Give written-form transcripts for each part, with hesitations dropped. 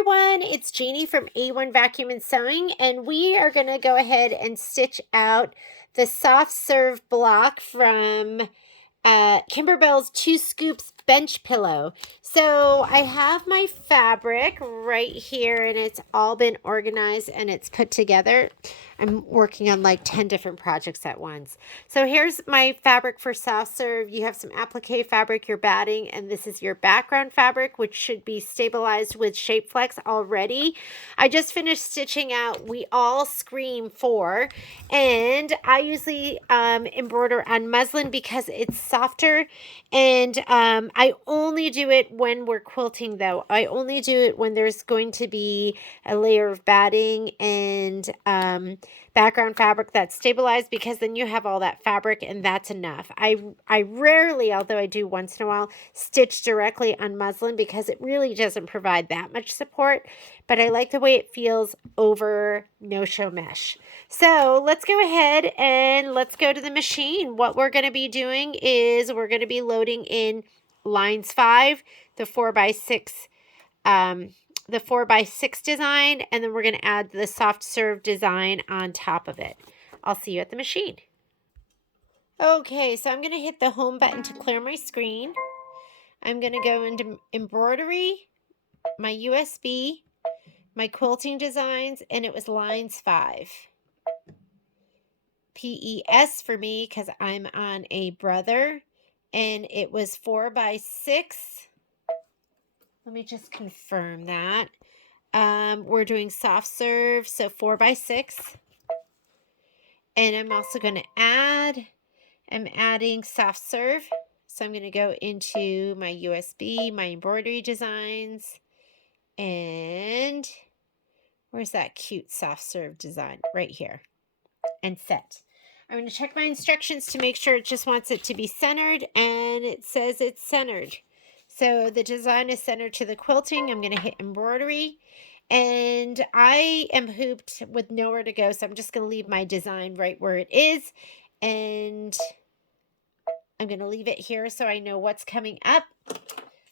everyone, it's Jeannie from A1 Vacuum and Sewing, and we are going to go ahead and stitch out the soft serve block from Kimberbell's 2 Scoops bench pillow. So I have my fabric right here and it's all been organized and it's put together. I'm working on like 10 different projects at once. So here's my fabric for soft serve. You have some applique fabric, your batting, and this is your background fabric, which should be stabilized with Shape Flex already. I just finished stitching out We All Scream 4, and I usually embroider on muslin because it's softer, and I only do it when we're quilting though. I only do it when there's going to be a layer of batting and background fabric that's stabilized, because then you have all that fabric and that's enough. I rarely, although I do once in a while, stitch directly on muslin because it really doesn't provide that much support, but I like the way it feels over no-show mesh. So let's go ahead and let's go to the machine. What we're going to be doing is we're going to be loading in lines 5, the 4x6 the 4x6 design, and then we're going to add the soft serve design on top of it. I'll see you at the machine. Okay, so I'm going to hit the home button to clear my screen. I'm going to go into embroidery, my USB, my quilting designs, and it was lines 5. PES for me because I'm on a brother, and it was 4x6. Let me just confirm that. We're doing soft serve, so 4x6. And I'm also going to I'm adding soft serve. So I'm going to go into my USB, my embroidery designs, and where's that cute soft serve design? Right here. And set. I'm going to check my instructions to make sure it just wants it to be centered, and it says it's centered. So the design is centered to the quilting. I'm going to hit embroidery, and I am hooped with nowhere to go, so I'm just going to leave my design right where it is, and I'm going to leave it here so I know what's coming up.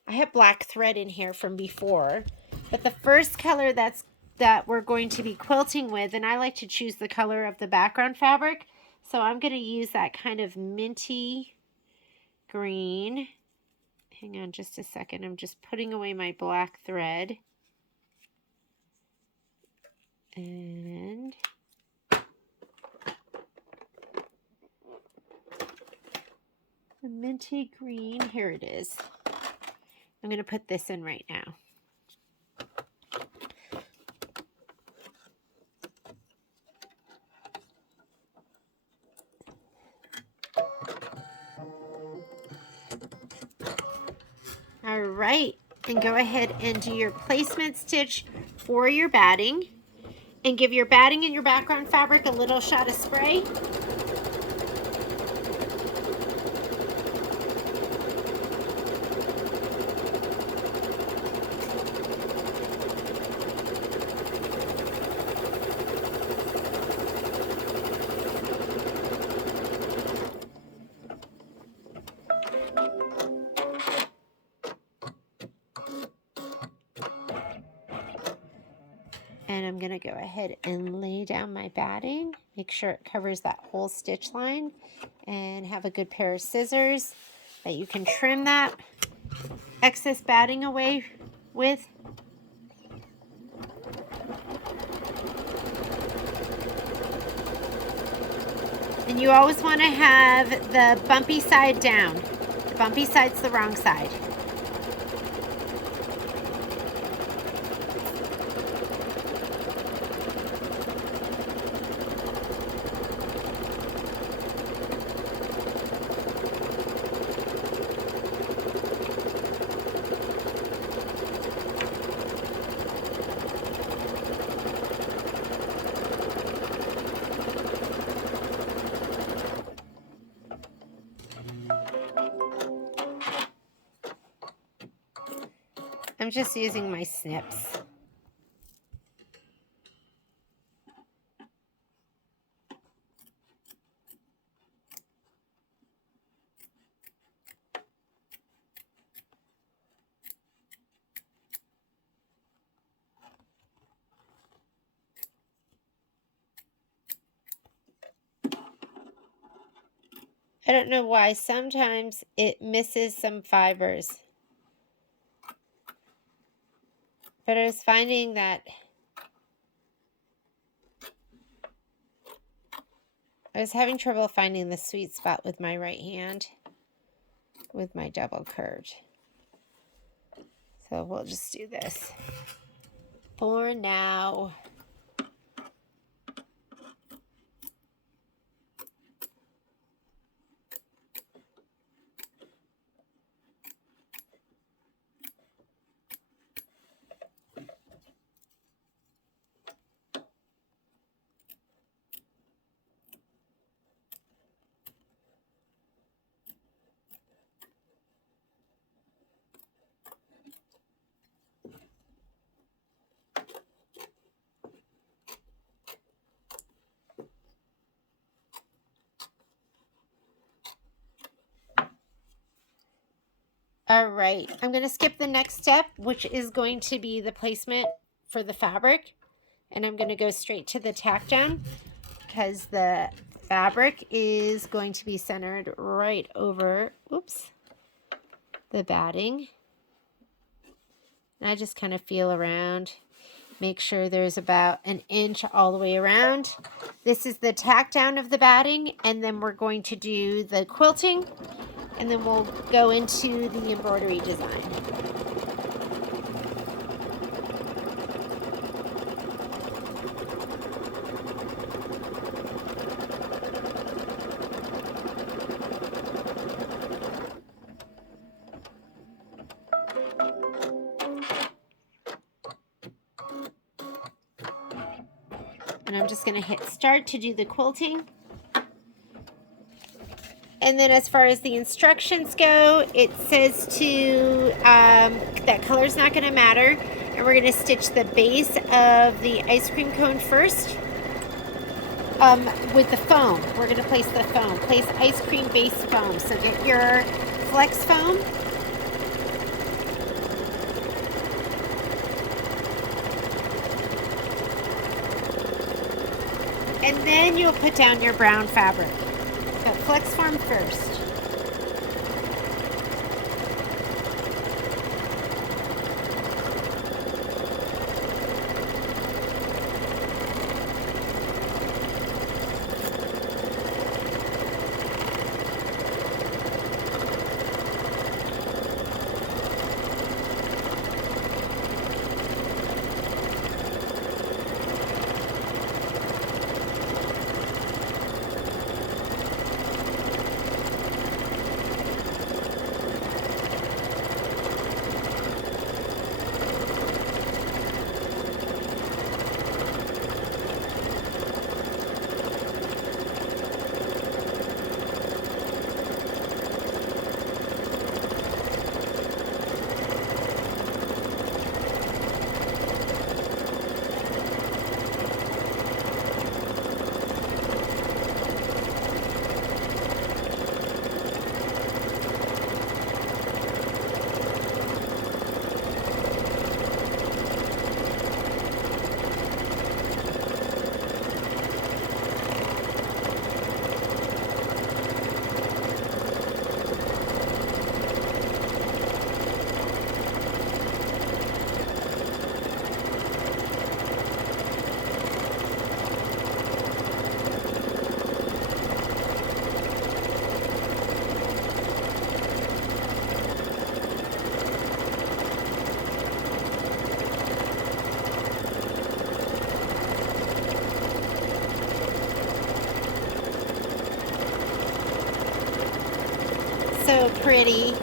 I have black thread in here from before, but the first color that we're going to be quilting with, and I like to choose the color of the background fabric, so I'm going to use that kind of minty green. Hang on just a second. I'm just putting away my black thread. And the minty green, here it is. I'm going to put this in right now. All right, and go ahead and do your placement stitch for your batting, and give your batting and your background fabric a little shot of spray. And I'm going to go ahead and lay down my batting. Make sure it covers that whole stitch line. And have a good pair of scissors that you can trim that excess batting away with. And you always want to have the bumpy side down. The bumpy side's the wrong side. I'm just using my snips. I don't know why. Sometimes it misses some fibers. But I was finding that I was having trouble finding the sweet spot with my right hand with my double curved. So we'll just do this for now. All right, I'm going to skip the next step, which is going to be the placement for the fabric. And I'm going to go straight to the tack down because the fabric is going to be centered right over, oops, the batting. And I just kind of feel around, make sure there's about an inch all the way around. This is the tack down of the batting, and then we're going to do the quilting, and then we'll go into the embroidery design. And I'm just going to hit start to do the quilting. And then as far as the instructions go, it says to, that color's not going to matter. And we're going to stitch the base of the ice cream cone first with the foam. We're going to place the foam. Place ice cream base foam. So get your flex foam. And then you'll put down your brown fabric. So flex foam first. So pretty.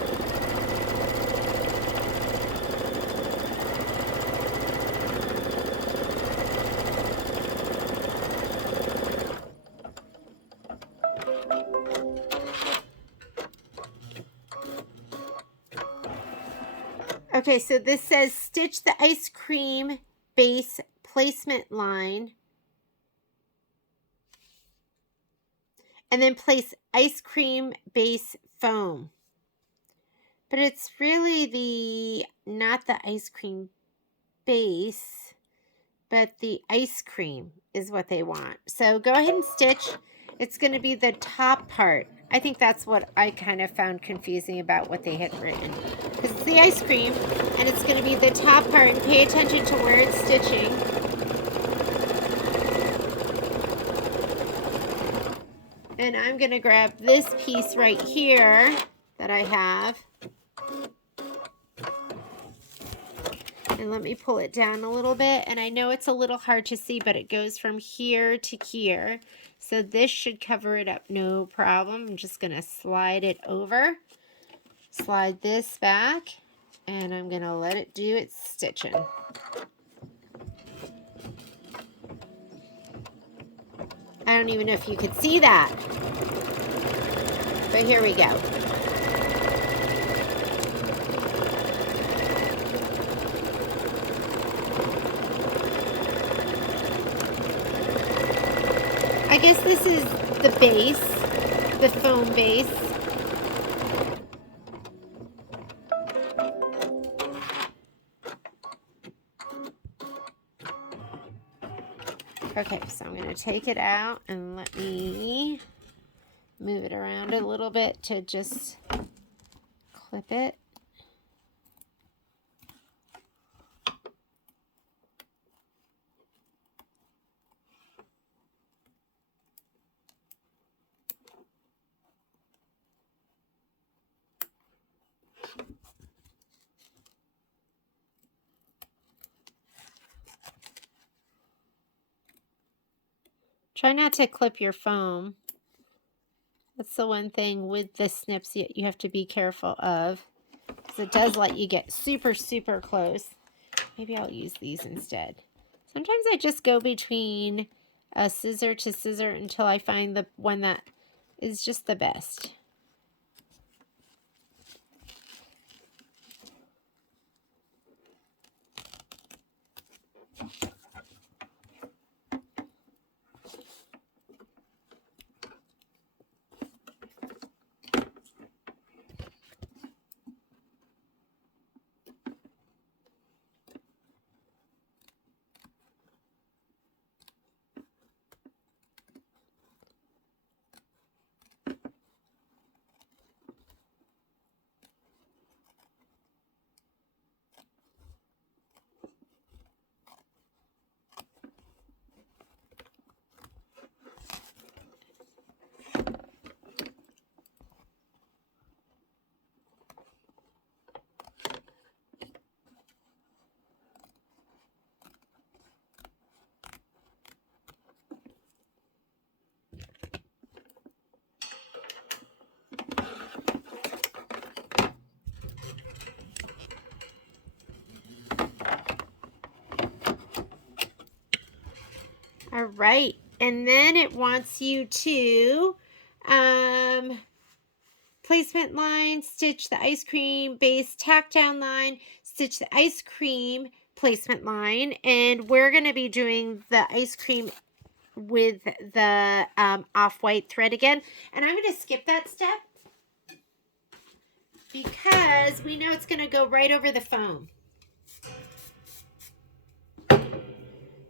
Okay, so this says stitch the ice cream base placement line and then place ice cream base foam. But it's really not the ice cream base, but the ice cream is what they want. So go ahead and stitch. It's going to be the top part I think that's what I kind of found confusing about what they had written. Because it's the ice cream, and it's going to be the top part, and pay attention to where it's stitching. And I'm going to grab this piece right here that I have. And let me pull it down a little bit. And I know it's a little hard to see, but it goes from here to here. So this should cover it up, no problem. I'm just going to slide it over. Slide this back. And I'm going to let it do its stitching. I don't even know if you could see that. But here we go. I guess this is the base, the foam base. Okay, so I'm going to take it out and let me move it around a little bit to just clip it. Try not to clip your foam. That's the one thing with the snips you have to be careful of, because it does let you get super, super close. Maybe I'll use these instead. Sometimes I just go between a scissor to scissor until I find the one that is just the best. All right, and then it wants you to placement line, stitch the ice cream base tack down line, stitch the ice cream placement line, and we're going to be doing the ice cream with the off-white thread again. And I'm going to skip that step because we know it's going to go right over the foam.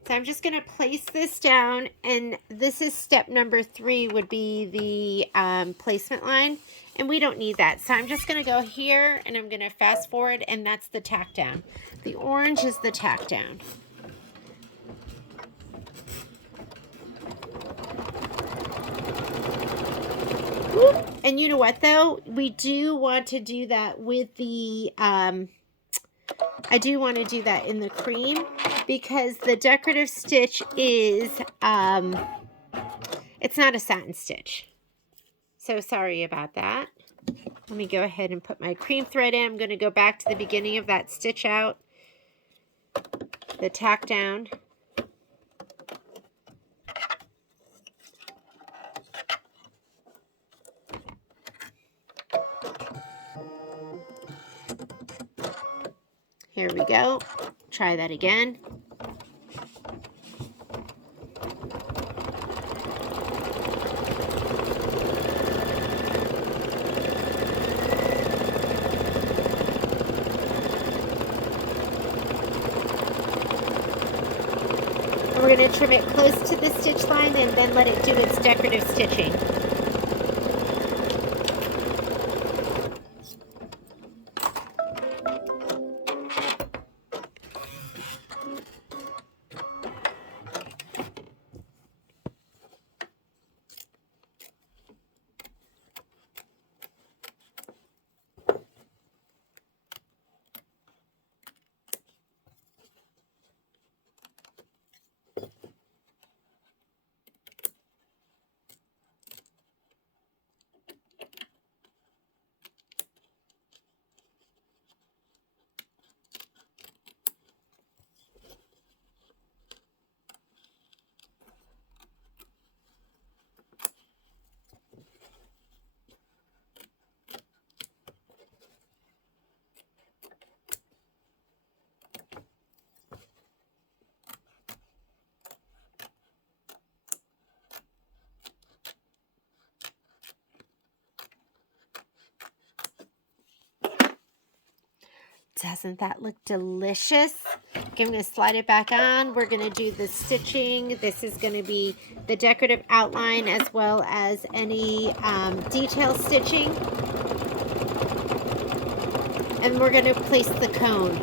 So I'm just going to place this down, and this is step number 3 would be the placement line, and we don't need that. So I'm just going to go here, and I'm going to fast forward, and that's the tack down. The orange is the tack down. And you know what, though? We do want to do that with the, I do want to do that in the cream, because the decorative stitch is, it's not a satin stitch. So sorry about that. Let me go ahead and put my cream thread in. I'm going to go back to the beginning of that stitch out, the tack down. Here we go. Try that again. And we're going to trim it close to the stitch line and then let it do its decorative stitching. doesn't that look delicious? Okay, I'm going to slide it back on. We're going to do the stitching. This is going to be the decorative outline as well as any detail stitching. And we're going to place the cone.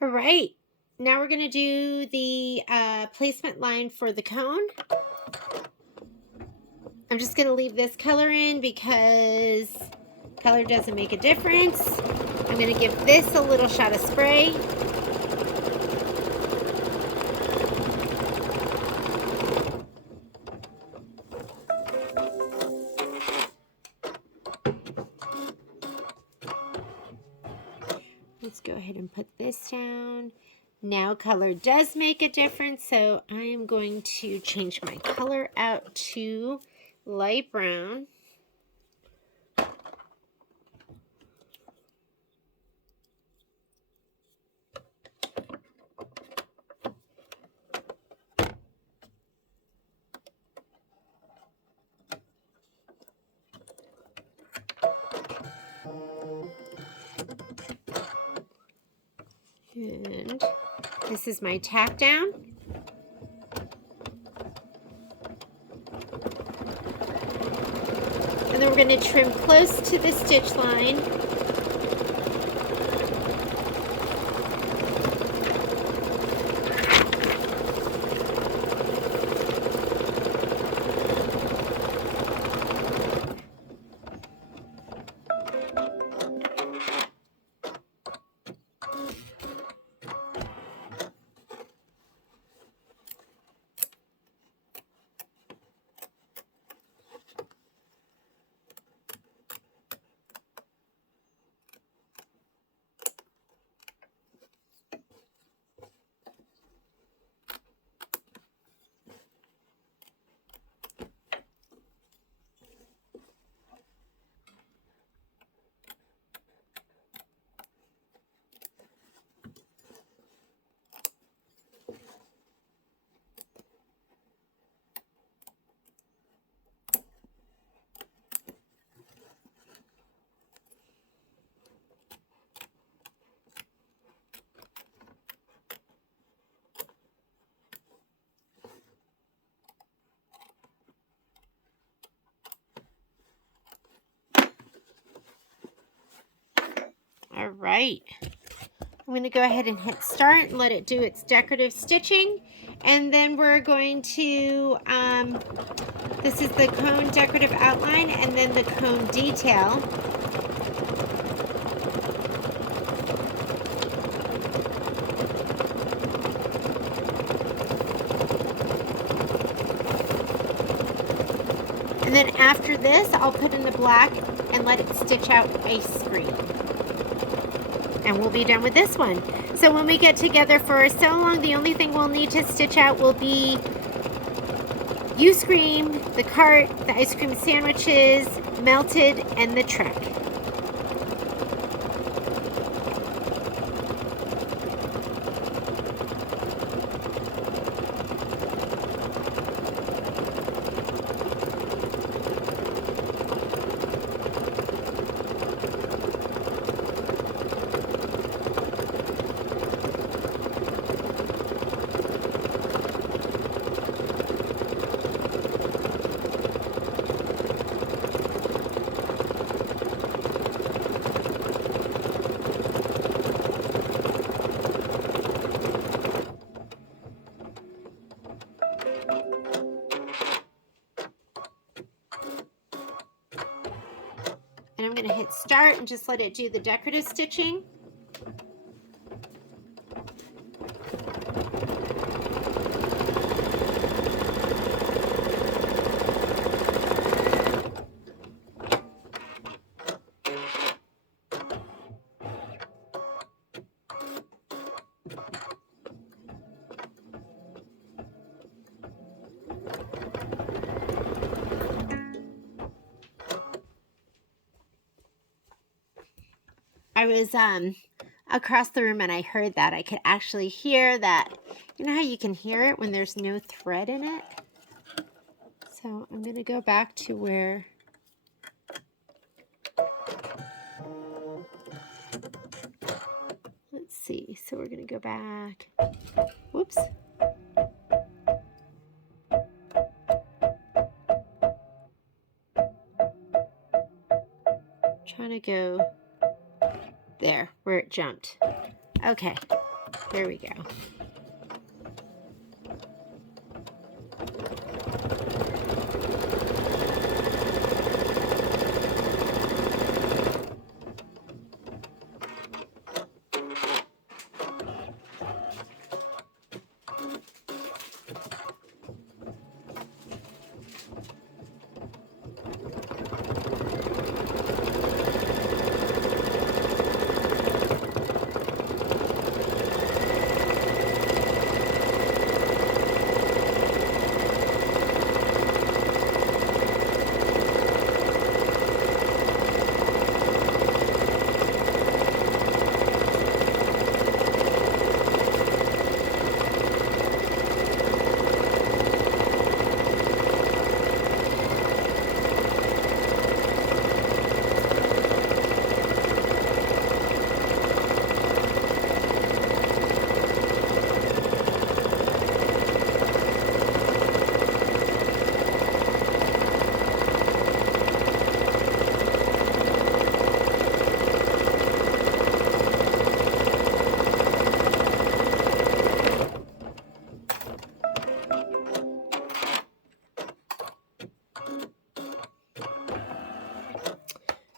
All right, now we're going to do the placement line for the cone. I'm just going to leave this color in because color doesn't make a difference. I'm going to give this a little shot of spray. Let's go ahead and put this down. Now color does make a difference, so I am going to change my color out to light brown. And this is my tack down. And then we're going to trim close to the stitch line. right. I'm going to go ahead and hit start and let it do its decorative stitching. And then we're going to, this is the cone decorative outline and then the cone detail. And then after this, I'll put in the black and let it stitch out a screen. And we'll be done with this one. So when we get together for so long, the only thing we'll need to stitch out will be You Scream, the cart, the ice cream sandwiches, Melted, and the truck. And I'm going to hit start and just let it do the decorative stitching. I was across the room and I heard that. I could actually hear that. You know how you can hear it when there's no thread in it? So I'm going to go back to where let's see. So we're going to go back. Whoops. Trying to go there where it jumped. Okay, there we go.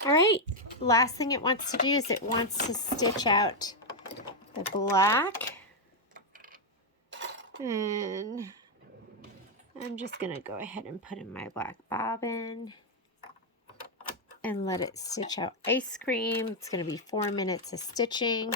All right, last thing it wants to do is it wants to stitch out the black. And I'm just going to go ahead and put in my black bobbin and let it stitch out ice cream. It's going to be 4 minutes of stitching.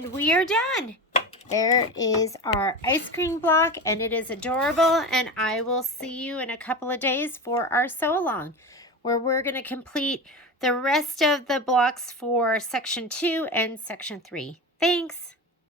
And we are done. There is our ice cream block, and it is adorable, and I will see you in a couple of days for our sew-along, where we're going to complete the rest of the blocks for section 2 and section 3. Thanks.